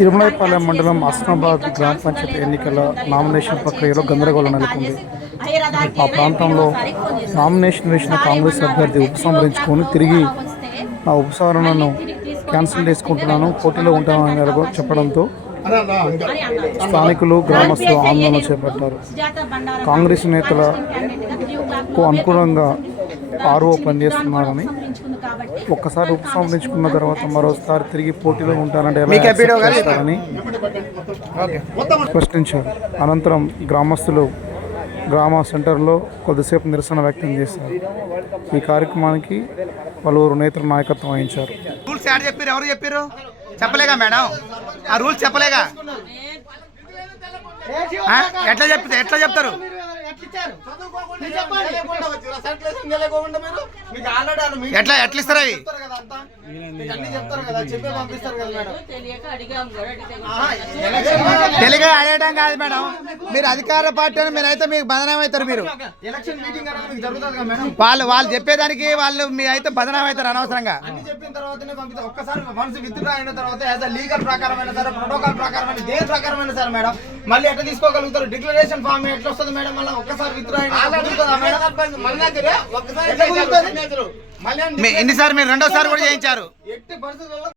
తిరుమలైపాలెం మండలం హస్నాబాద్ గ్రామ పంచాయతీ ఎన్నికల నామినేషన్ ప్రక్రియలో గందరగోళం నెలకొంది. ఆ ప్రాంతంలో నామినేషన్ వేసిన కాంగ్రెస్ అభ్యర్థి ఉపసంహరించుకొని తిరిగి ఆ ఉపసంహరణను క్యాన్సిల్ చేసుకుంటున్నాను, పోటీలో ఉంటానని చెప్పడంతో స్థానికులు గ్రామస్తులు ఆందోళన చేపట్టారు. కాంగ్రెస్ నేతలకు అనుకూలంగా ఆర్ఓ పనిచేస్తున్నారని, ఒక్కసారి ఉపసంహరించుకున్న తర్వాత మరోసారి తిరిగి పోటీలో ఉంటారంటే ఎలా చేస్తారని ప్రశ్నించారు. అనంతరం గ్రామస్తులు గ్రామ సెంటర్లో కొద్దిసేపు నిరసన వ్యక్తం చేశారు. ఈ కార్యక్రమానికి పలువురు నేతలు నాయకత్వం వహించారు. రూల్స్ యాడ్ చెప్పారు, ఎవరు చెప్పారు? చెప్పలేగా మేడం, ఆ రూల్స్ చెప్పలేగా. ఎట్లా చెప్తారు? ఎట్లా ఇస్తారు అవి? తెలుగు అడగడం కాదు మేడం, మీరు అధికార పార్టీ అని మీరైతే మీకు బదనాం అవుతారు. మీరు వాళ్ళు చెప్పేదానికి వాళ్ళు మీ అయితే బదనాం అవుతారు అనవసరంగా. చెప్పిన తర్వాతనే పంపిస్తారు. ఒక్కసారి వన్స్ విత్డ్రా అయిన తర్వాత యాజ్ అ లీగల్ ప్రకారం అయినా సరే, ప్రోటోకాల్ ప్రకారం అయినా, దేని ప్రకారం అయినా సరే మేడం మళ్ళీ ఎట్లా తీసుకోగలుగుతారు? డిక్లరేషన్ ఫామ్ ఎట్లా వస్తుంది మేడం? మళ్ళీ ఒక్కసారి విత్డ్రా అయినా ఎన్నిసార్లు మీరు రెండోసారి కూడా చేయించారు? ఎట్టి పరిస్థితుల్లో